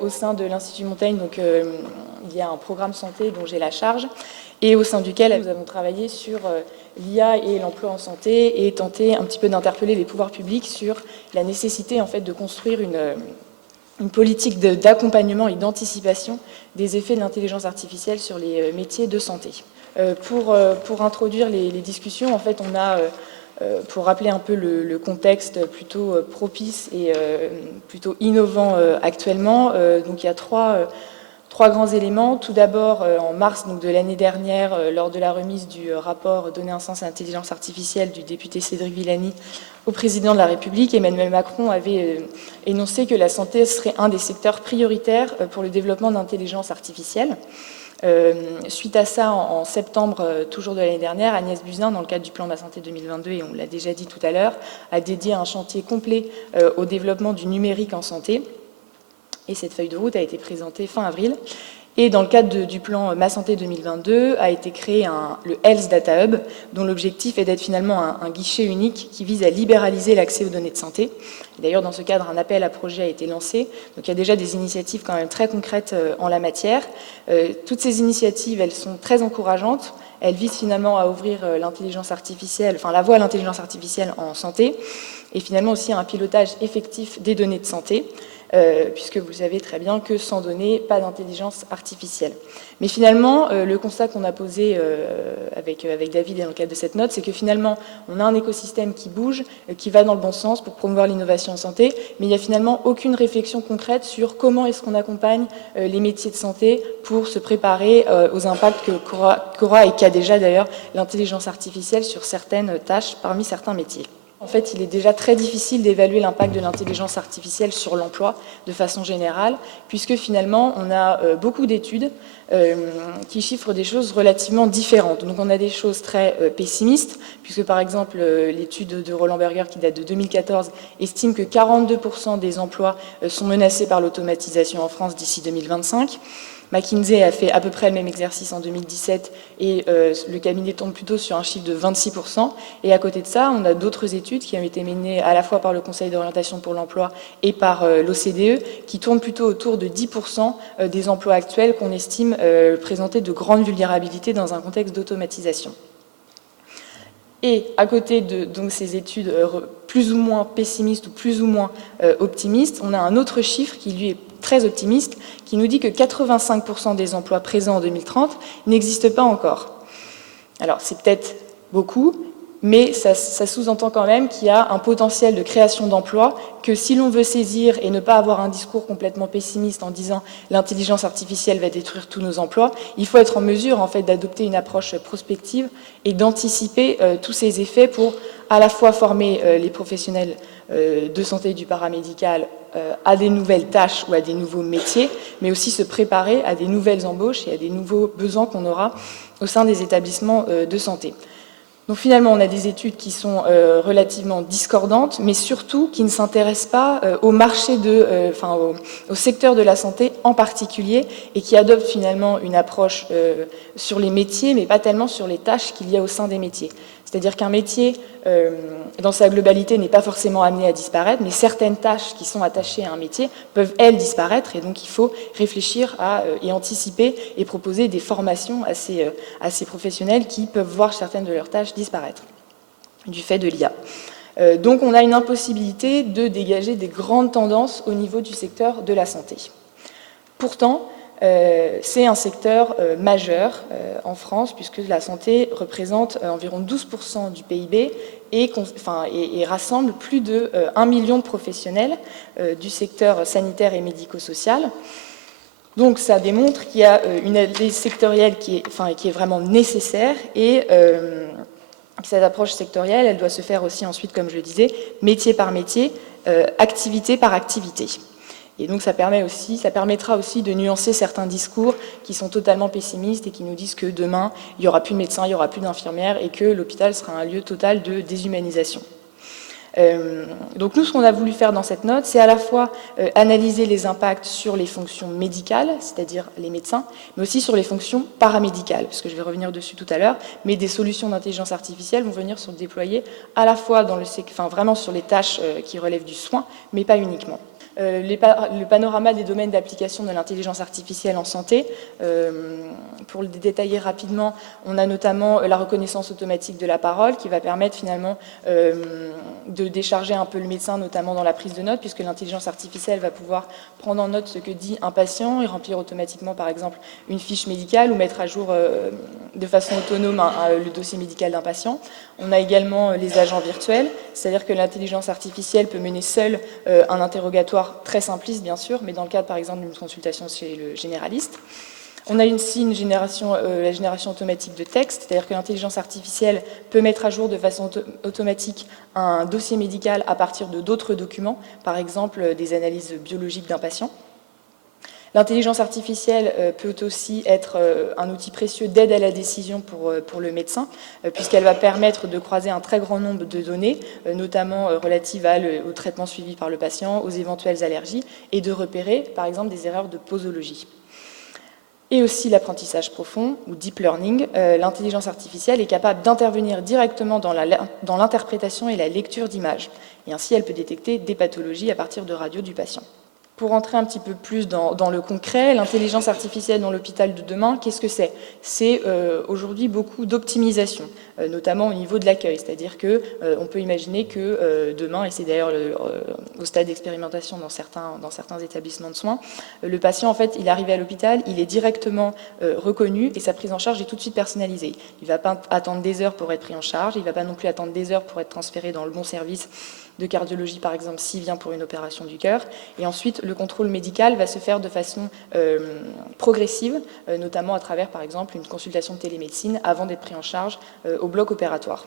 au sein de l'Institut Montaigne. Donc, il y a un programme santé dont j'ai la charge et au sein duquel nous avons travaillé sur l'IA et l'emploi en santé et tenté un petit peu d'interpeller les pouvoirs publics sur la nécessité en fait de construire une politique d'accompagnement et d'anticipation des effets de l'intelligence artificielle sur les métiers de santé. Pour introduire les discussions, en fait, on a, pour rappeler un peu le contexte plutôt propice et plutôt innovant actuellement, donc il y a trois grands éléments. Tout d'abord, en mars donc, de l'année dernière, lors de la remise du rapport « Donner un sens à l'intelligence artificielle » du député Cédric Villani au président de la République, Emmanuel Macron avait énoncé que la santé serait un des secteurs prioritaires pour le développement d'intelligence artificielle. Suite à ça, en septembre, toujours de l'année dernière, Agnès Buzyn, dans le cadre du plan Ma Santé 2022, et on l'a déjà dit tout à l'heure, a dédié un chantier complet au développement du numérique en santé. Et cette feuille de route a été présentée fin avril. Et dans le cadre du plan Ma Santé 2022, a été créé le Health Data Hub, dont l'objectif est d'être finalement un guichet unique qui vise à libéraliser l'accès aux données de santé. D'ailleurs, dans ce cadre, un appel à projet a été lancé. Donc il y a déjà des initiatives quand même très concrètes en la matière. Toutes ces initiatives, elles sont très encourageantes. Elles visent finalement à ouvrir l'intelligence artificielle, enfin la voie à l'intelligence artificielle en santé, et finalement aussi à un pilotage effectif des données de santé. Puisque vous savez très bien que sans données, pas d'intelligence artificielle. Mais finalement, le constat qu'on a posé avec David et dans le cadre de cette note, c'est que finalement, on a un écosystème qui bouge, qui va dans le bon sens pour promouvoir l'innovation en santé, mais il n'y a finalement aucune réflexion concrète sur comment est-ce qu'on accompagne les métiers de santé pour se préparer aux impacts qu'aura et qu'a déjà d'ailleurs l'intelligence artificielle sur certaines tâches parmi certains métiers. En fait, il est déjà très difficile d'évaluer l'impact de l'intelligence artificielle sur l'emploi de façon générale, puisque finalement, on a beaucoup d'études qui chiffrent des choses relativement différentes. Donc on a des choses très pessimistes, puisque par exemple, l'étude de Roland Berger, qui date de 2014, estime que 42% des emplois sont menacés par l'automatisation en France d'ici 2025. McKinsey a fait à peu près le même exercice en 2017 et le cabinet tombe plutôt sur un chiffre de 26%. Et à côté de ça, on a d'autres études qui ont été menées à la fois par le Conseil d'orientation pour l'emploi et par l'OCDE qui tournent plutôt autour de 10% des emplois actuels qu'on estime présenter de grandes vulnérabilités dans un contexte d'automatisation. Et à côté de donc, ces études plus ou moins pessimistes ou plus ou moins optimistes, on a un autre chiffre qui lui est très optimiste, qui nous dit que 85% des emplois présents en 2030 n'existent pas encore. Alors c'est peut-être beaucoup, mais ça sous-entend quand même qu'il y a un potentiel de création d'emplois que si l'on veut saisir et ne pas avoir un discours complètement pessimiste en disant l'intelligence artificielle va détruire tous nos emplois, il faut être en mesure en fait d'adopter une approche prospective et d'anticiper tous ces effets pour à la fois former les professionnels de santé du paramédical à des nouvelles tâches ou à des nouveaux métiers, mais aussi se préparer à des nouvelles embauches et à des nouveaux besoins qu'on aura au sein des établissements de santé. Donc finalement, on a des études qui sont relativement discordantes, mais surtout qui ne s'intéressent pas au marché au secteur de la santé en particulier, et qui adoptent finalement une approche sur les métiers, mais pas tellement sur les tâches qu'il y a au sein des métiers. C'est-à-dire qu'un métier, dans sa globalité, n'est pas forcément amené à disparaître, mais certaines tâches qui sont attachées à un métier peuvent, elles, disparaître, et donc il faut réfléchir et anticiper et proposer des formations à ces professionnels qui peuvent voir certaines de leurs tâches disparaître du fait de l'IA. Donc on a une impossibilité de dégager des grandes tendances au niveau du secteur de la santé. Pourtant, c'est un secteur majeur en France, puisque la santé représente environ 12% du PIB et rassemble plus de 1 million de professionnels du secteur sanitaire et médico-social. Donc ça démontre qu'il y a une analyse sectorielle qui est vraiment nécessaire et cette approche sectorielle, elle doit se faire aussi ensuite, comme je le disais, métier par métier, activité par activité. Et donc ça permettra aussi de nuancer certains discours qui sont totalement pessimistes et qui nous disent que demain, il n'y aura plus de médecins, il n'y aura plus d'infirmières et que l'hôpital sera un lieu total de déshumanisation. Donc nous, ce qu'on a voulu faire dans cette note, c'est à la fois analyser les impacts sur les fonctions médicales, c'est-à-dire les médecins, mais aussi sur les fonctions paramédicales, parce que je vais revenir dessus tout à l'heure, mais des solutions d'intelligence artificielle vont venir se déployer à la fois vraiment sur les tâches qui relèvent du soin, mais pas uniquement. Le panorama des domaines d'application de l'intelligence artificielle en santé. Pour le détailler rapidement, on a notamment la reconnaissance automatique de la parole qui va permettre finalement de décharger un peu le médecin, notamment dans la prise de notes, puisque l'intelligence artificielle va pouvoir prendre en note ce que dit un patient et remplir automatiquement, par exemple, une fiche médicale ou mettre à jour de façon autonome le dossier médical d'un patient. On a également les agents virtuels, c'est-à-dire que l'intelligence artificielle peut mener seule un interrogatoire très simpliste, bien sûr, mais dans le cadre, par exemple, d'une consultation chez le généraliste. On a aussi la génération automatique de texte, c'est-à-dire que l'intelligence artificielle peut mettre à jour de façon automatique un dossier médical à partir de d'autres documents, par exemple des analyses biologiques d'un patient. L'intelligence artificielle peut aussi être un outil précieux d'aide à la décision pour le médecin, puisqu'elle va permettre de croiser un très grand nombre de données, notamment relatives au traitement suivi par le patient, aux éventuelles allergies, et de repérer, par exemple, des erreurs de posologie. Et aussi l'apprentissage profond, ou deep learning. L'intelligence artificielle est capable d'intervenir directement dans l'interprétation et la lecture d'images. Et ainsi, elle peut détecter des pathologies à partir de radios du patient. Pour rentrer un petit peu plus dans le concret, l'intelligence artificielle dans l'hôpital de demain, qu'est-ce que c'est ? C'est aujourd'hui beaucoup d'optimisation, notamment au niveau de l'accueil. C'est-à-dire qu'on peut imaginer que demain, et c'est d'ailleurs au stade d'expérimentation dans certains établissements de soins, le patient, en fait, il arrive à l'hôpital, il est directement reconnu et sa prise en charge est tout de suite personnalisée. Il ne va pas attendre des heures pour être pris en charge, il ne va pas non plus attendre des heures pour être transféré dans le bon service de cardiologie, par exemple, s'il vient pour une opération du cœur. Et ensuite, le contrôle médical va se faire de façon progressive, notamment à travers, par exemple, une consultation de télémédecine avant d'être pris en charge au bloc opératoire.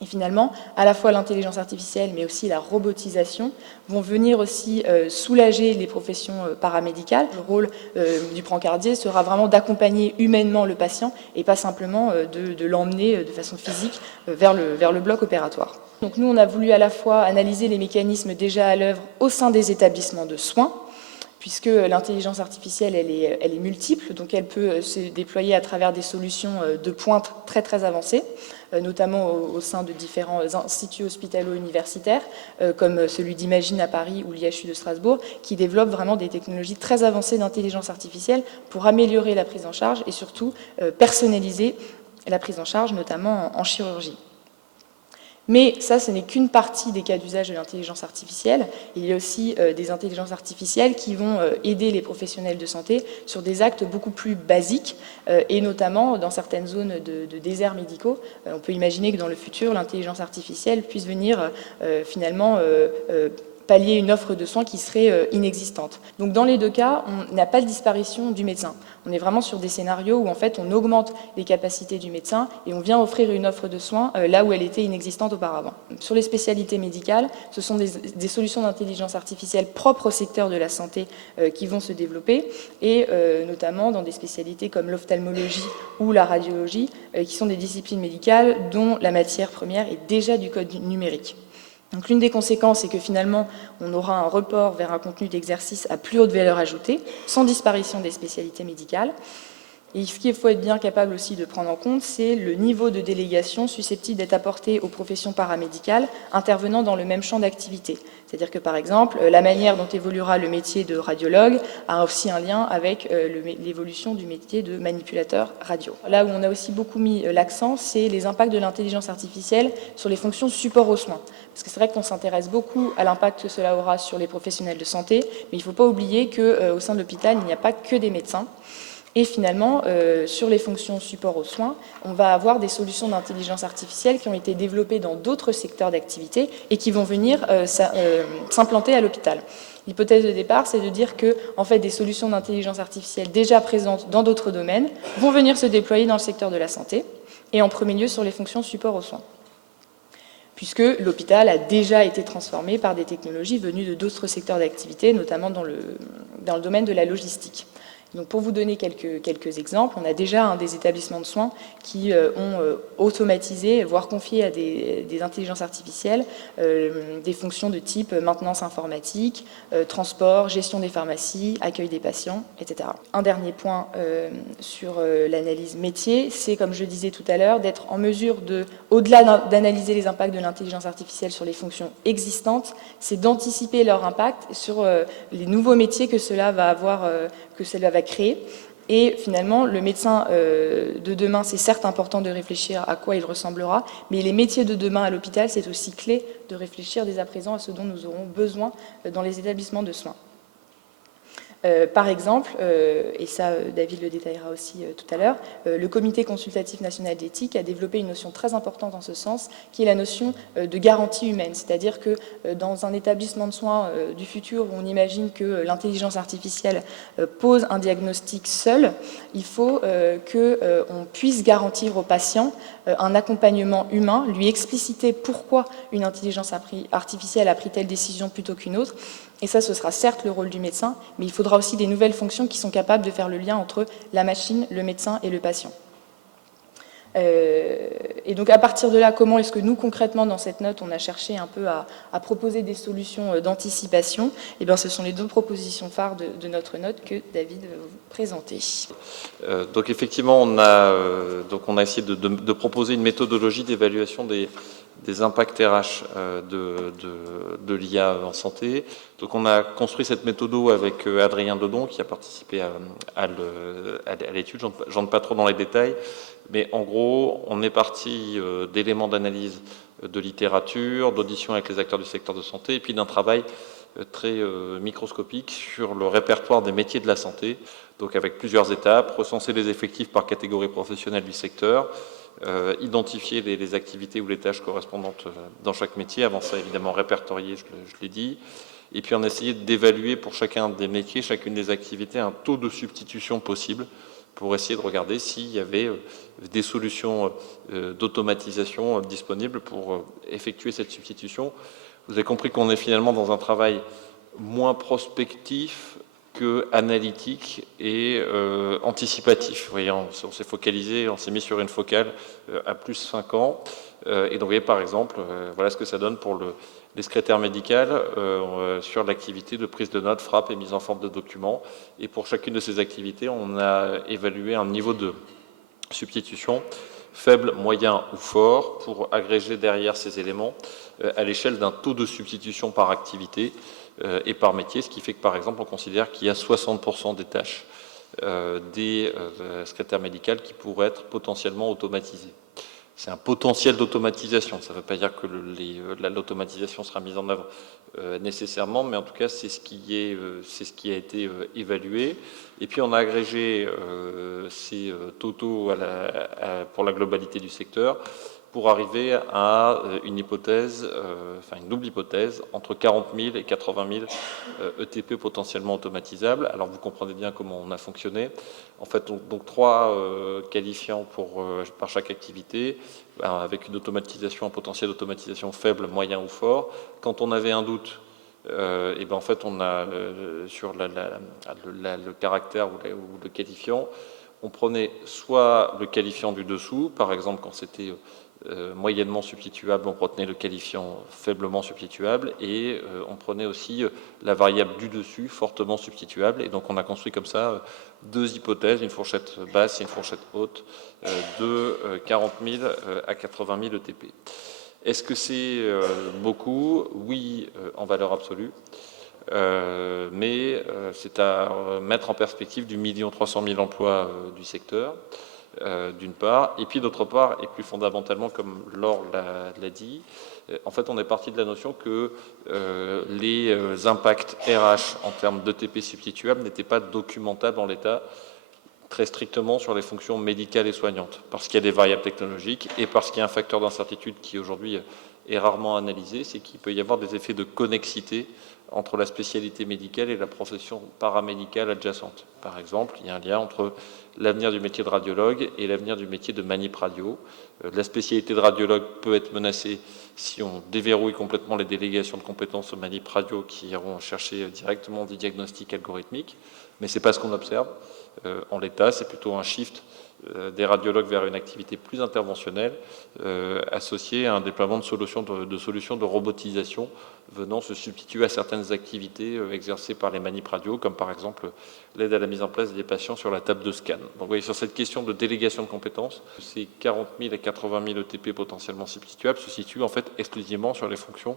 Et finalement, à la fois l'intelligence artificielle, mais aussi la robotisation, vont venir aussi soulager les professions paramédicales. Le rôle du brancardier sera vraiment d'accompagner humainement le patient et pas simplement de l'emmener de façon physique vers le bloc opératoire. Donc nous, on a voulu à la fois analyser les mécanismes déjà à l'œuvre au sein des établissements de soins, puisque l'intelligence artificielle, elle est multiple, donc elle peut se déployer à travers des solutions de pointe très très avancées, notamment au sein de différents instituts hospitalo-universitaires, comme celui d'Imagine à Paris ou l'IHU de Strasbourg, qui développent vraiment des technologies très avancées d'intelligence artificielle pour améliorer la prise en charge et surtout personnaliser la prise en charge, notamment en chirurgie. Mais ça, ce n'est qu'une partie des cas d'usage de l'intelligence artificielle. Il y a aussi des intelligences artificielles qui vont aider les professionnels de santé sur des actes beaucoup plus basiques, et notamment dans certaines zones de déserts médicaux. On peut imaginer que dans le futur, l'intelligence artificielle puisse venir finalement pallier une offre de soins qui serait inexistante. Donc dans les deux cas, on n'a pas de disparition du médecin. On est vraiment sur des scénarios où en fait on augmente les capacités du médecin et on vient offrir une offre de soins là où elle était inexistante auparavant. Sur les spécialités médicales, ce sont des solutions d'intelligence artificielle propres au secteur de la santé qui vont se développer, et notamment dans des spécialités comme l'ophtalmologie ou la radiologie, qui sont des disciplines médicales dont la matière première est déjà du code numérique. Donc l'une des conséquences, c'est que finalement, on aura un report vers un contenu d'exercice à plus haute valeur ajoutée, sans disparition des spécialités médicales. Et ce qu'il faut être bien capable aussi de prendre en compte, c'est le niveau de délégation susceptible d'être apporté aux professions paramédicales intervenant dans le même champ d'activité. C'est-à-dire que, par exemple, la manière dont évoluera le métier de radiologue a aussi un lien avec l'évolution du métier de manipulateur radio. Là où on a aussi beaucoup mis l'accent, c'est les impacts de l'intelligence artificielle sur les fonctions support aux soins. Parce que c'est vrai qu'on s'intéresse beaucoup à l'impact que cela aura sur les professionnels de santé, mais il ne faut pas oublier qu'au sein de l'hôpital, il n'y a pas que des médecins. Et finalement, sur les fonctions support aux soins, on va avoir des solutions d'intelligence artificielle qui ont été développées dans d'autres secteurs d'activité et qui vont venir s'implanter à l'hôpital. L'hypothèse de départ, c'est de dire que en fait, des solutions d'intelligence artificielle déjà présentes dans d'autres domaines vont venir se déployer dans le secteur de la santé, et en premier lieu sur les fonctions support aux soins, puisque l'hôpital a déjà été transformé par des technologies venues de d'autres secteurs d'activité, notamment dans le domaine de la logistique. Donc pour vous donner quelques exemples, on a déjà des établissements de soins qui ont automatisé, voire confié à des intelligences artificielles des fonctions de type maintenance informatique, transport, gestion des pharmacies, accueil des patients, etc. Un dernier point sur l'analyse métier, c'est, comme je disais tout à l'heure, d'être en mesure au-delà d'analyser les impacts de l'intelligence artificielle sur les fonctions existantes, c'est d'anticiper leur impact sur les nouveaux métiers que cela va créer. Et finalement, le médecin de demain, c'est certes important de réfléchir à quoi il ressemblera, mais les métiers de demain à l'hôpital, c'est aussi clé de réfléchir dès à présent à ce dont nous aurons besoin dans les établissements de soins. Par exemple, et ça David le détaillera aussi tout à l'heure, le Comité consultatif national d'éthique a développé une notion très importante en ce sens, qui est la notion de garantie humaine. C'est-à-dire que dans un établissement de soins du futur où on imagine que l'intelligence artificielle pose un diagnostic seul, il faut qu'on puisse garantir au patient un accompagnement humain, lui expliciter pourquoi une intelligence artificielle a pris telle décision plutôt qu'une autre. Et ça, ce sera certes le rôle du médecin, mais il faudra aussi des nouvelles fonctions qui sont capables de faire le lien entre la machine, le médecin et le patient. Et donc à partir de là, comment est-ce que nous, concrètement, dans cette note, on a cherché un peu à proposer des solutions d'anticipation? Eh bien, ce sont les deux propositions phares de notre note que David va vous présenter. Donc effectivement, on a essayé de proposer une méthodologie d'évaluation des impacts RH de l'IA en santé. Donc on a construit cette méthode avec Adrien Dodon qui a participé à l'étude. Je n'entre pas trop dans les détails, mais en gros, on est parti d'éléments d'analyse de littérature, d'audition avec les acteurs du secteur de santé, et puis d'un travail très microscopique sur le répertoire des métiers de la santé, donc avec plusieurs étapes, recenser les effectifs par catégorie professionnelle du secteur, identifier les activités ou les tâches correspondantes dans chaque métier, avant ça évidemment répertorier, je l'ai dit, et puis on a essayé d'évaluer pour chacun des métiers, chacune des activités, un taux de substitution possible pour essayer de regarder s'il y avait des solutions d'automatisation disponibles pour effectuer cette substitution. Vous avez compris qu'on est finalement dans un travail moins prospectif que analytique et anticipatif. Vous voyez, on s'est focalisé, on s'est mis sur une focale à plus 5 ans. Et donc, vous voyez, par exemple, voilà ce que ça donne pour les secrétaires médicales sur l'activité de prise de notes, frappe et mise en forme de documents. Et pour chacune de ces activités, on a évalué un niveau de substitution faible, moyen ou fort pour agréger derrière ces éléments à l'échelle d'un taux de substitution par activité et par métier, ce qui fait que par exemple on considère qu'il y a 60% des tâches des secrétaires médicales qui pourraient être potentiellement automatisées. C'est un potentiel d'automatisation, ça ne veut pas dire que l'automatisation sera mise en œuvre nécessairement, mais en tout cas c'est ce qui a été évalué. Et puis on a agrégé ces totaux pour la globalité du secteur pour arriver à une hypothèse, une double hypothèse, entre 40 000 et 80 000 ETP potentiellement automatisables. Alors vous comprenez bien comment on a fonctionné. En fait, donc 3 qualifiants par chaque activité, avec une automatisation, un potentiel d'automatisation faible, moyen ou fort. Quand on avait un doute, et ben en fait on a sur le caractère ou le qualifiant, on prenait soit le qualifiant du dessous, par exemple quand c'était moyennement substituable, on retenait le qualifiant faiblement substituable, et on prenait aussi la variable du dessus, fortement substituable, et donc on a construit comme ça 2 hypothèses, une fourchette basse et une fourchette haute de 40 000 à 80 000 ETP. Est-ce que c'est beaucoup? Oui, en valeur absolue. Mais c'est à mettre en perspective du 1,3 million emplois du secteur, d'une part, et puis d'autre part, et plus fondamentalement, comme Laure l'a dit, en fait on est parti de la notion que les impacts RH en termes d'ETP substituables n'étaient pas documentables en l'état très strictement sur les fonctions médicales et soignantes, parce qu'il y a des variables technologiques et parce qu'il y a un facteur d'incertitude qui aujourd'hui est rarement analysé, c'est qu'il peut y avoir des effets de connexité entre la spécialité médicale et la profession paramédicale adjacente. Par exemple, il y a un lien entre l'avenir du métier de radiologue et l'avenir du métier de manip radio. La spécialité de radiologue peut être menacée si on déverrouille complètement les délégations de compétences aux manip radio qui iront chercher directement des diagnostics algorithmiques, mais ce n'est pas ce qu'on observe. En l'état, c'est plutôt un shift des radiologues vers une activité plus interventionnelle, associée à un déploiement de solutions de robotisation venant se substituer à certaines activités exercées par les manip radio, comme par exemple l'aide à la mise en place des patients sur la table de scan. Donc vous voyez, sur cette question de délégation de compétences, ces 40 000 à 80 000 ETP potentiellement substituables se situent en fait exclusivement sur les fonctions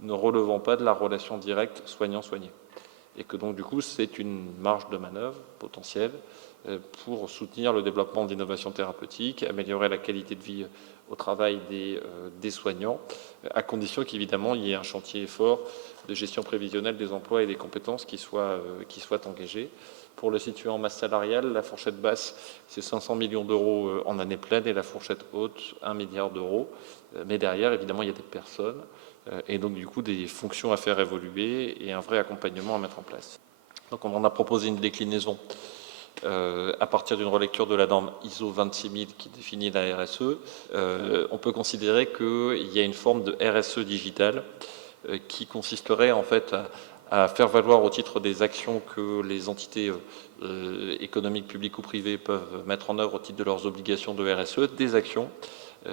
ne relevant pas de la relation directe soignant-soigné. Et que donc du coup c'est une marge de manœuvre potentielle pour soutenir le développement d'innovations thérapeutiques, améliorer la qualité de vie au travail des soignants, à condition qu'évidemment il y ait un chantier fort de gestion prévisionnelle des emplois et des compétences qui soit engagé. Pour le situer en masse salariale, la fourchette basse, c'est 500 millions d'euros en année pleine et la fourchette haute, 1 milliard d'euros. Mais derrière, évidemment, il y a des personnes et donc du coup des fonctions à faire évoluer et un vrai accompagnement à mettre en place. Donc on en a proposé une déclinaison à partir d'une relecture de la norme ISO 26000 qui définit la RSE. On peut considérer qu'il y a une forme de RSE digitale qui consisterait en fait à faire valoir au titre des actions que les entités économiques, publiques ou privées peuvent mettre en œuvre au titre de leurs obligations de RSE, des actions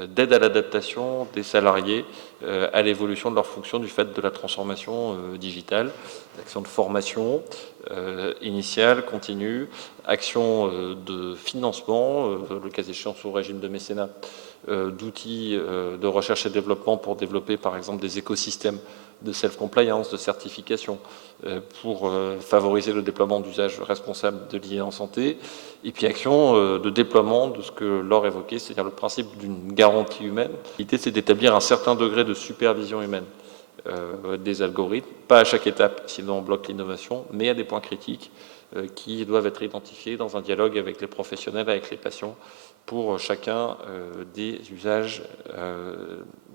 d'aide à l'adaptation des salariés à l'évolution de leurs fonctions du fait de la transformation digitale, actions de formation initiale, continue, actions de financement, le cas échéant sous régime de mécénat, d'outils de recherche et développement pour développer par exemple des écosystèmes de self-compliance, de certification, pour favoriser le déploiement d'usages responsables de l'IA en santé, et puis action de déploiement de ce que Laure évoquait, c'est-à-dire le principe d'une garantie humaine. L'idée, c'est d'établir un certain degré de supervision humaine des algorithmes, pas à chaque étape, sinon on bloque l'innovation, mais à des points critiques qui doivent être identifiés dans un dialogue avec les professionnels, avec les patients, pour chacun des usages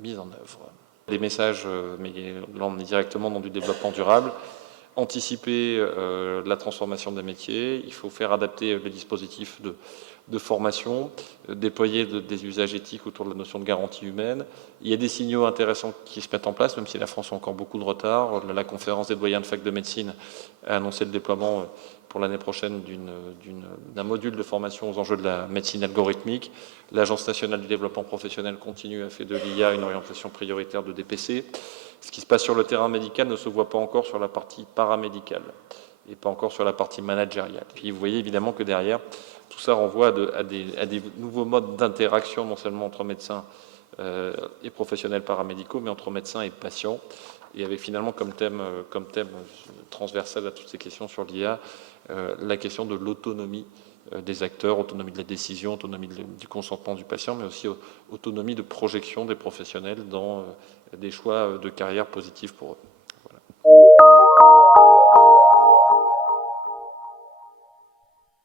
mis en œuvre. Des messages, mais là on est directement dans du développement durable. Anticiper la transformation des métiers, il faut faire adapter le dispositif de formation, déployer des usages éthiques autour de la notion de garantie humaine. Il y a des signaux intéressants qui se mettent en place, même si la France a encore beaucoup de retard. La conférence des doyens de fac de médecine a annoncé le déploiement pour l'année prochaine d'un module de formation aux enjeux de la médecine algorithmique. L'Agence nationale du développement professionnel continue à faire de l'IA une orientation prioritaire de DPC. Ce qui se passe sur le terrain médical ne se voit pas encore sur la partie paramédicale et pas encore sur la partie managériale. Puis vous voyez évidemment que derrière, tout ça renvoie à des nouveaux modes d'interaction, non seulement entre médecins et professionnels paramédicaux, mais entre médecins et patients. Et avec finalement comme thème transversal à toutes ces questions sur l'IA, la question de l'autonomie des acteurs, autonomie de la décision, autonomie du consentement du patient, mais aussi autonomie de projection des professionnels dans des choix de carrière positifs pour eux.